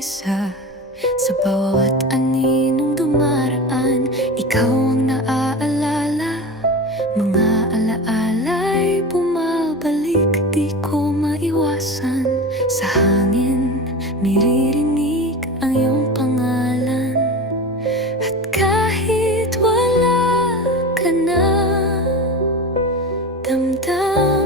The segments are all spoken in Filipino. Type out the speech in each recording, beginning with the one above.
isa Sa bawat aninong dumaraan. Ikaw ang naaalala Mga alaala'y bumabalik. Di ko maiwasan Sa hangin Niririnig ang iyong pangalan. At kahit wala ka na Damdami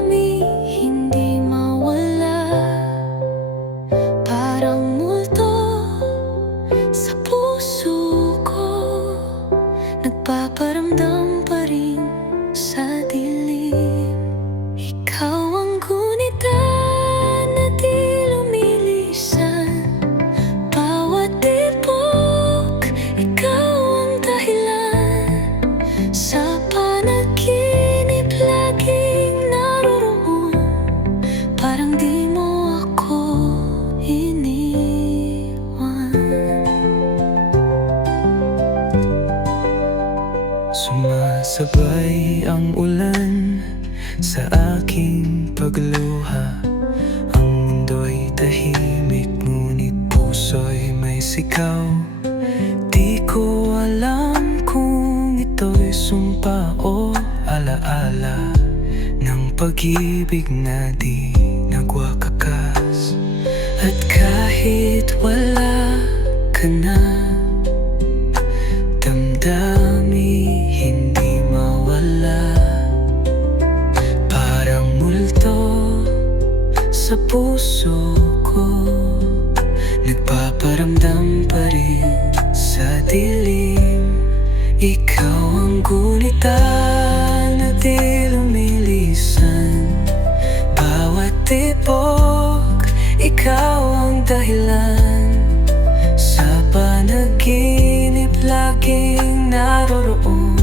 Parang di mo ako iniwan. Sumasabay ang ulan sa aking pagluha. Ang mundo'y tahimik ngunit puso'y may sigaw. Di ko alam kung ito'y sumpa o alaala Ng pag-ibig na di nagwakakas At kahit wala ka na Damdami hindi mawala. Parang multo sa puso ko Nagpaparamdam pa rin sa dilim. Ikaw ang gunita ikaw ang dahilan sa panaginip laging naroroon.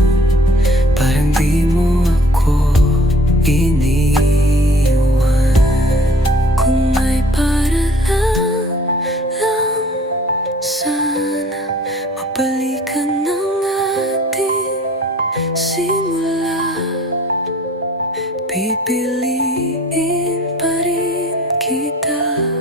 Parang di mo ako iniwan Kung may paralan lang Sana mabalikan ng ating simula. Pipiliin pa rin kita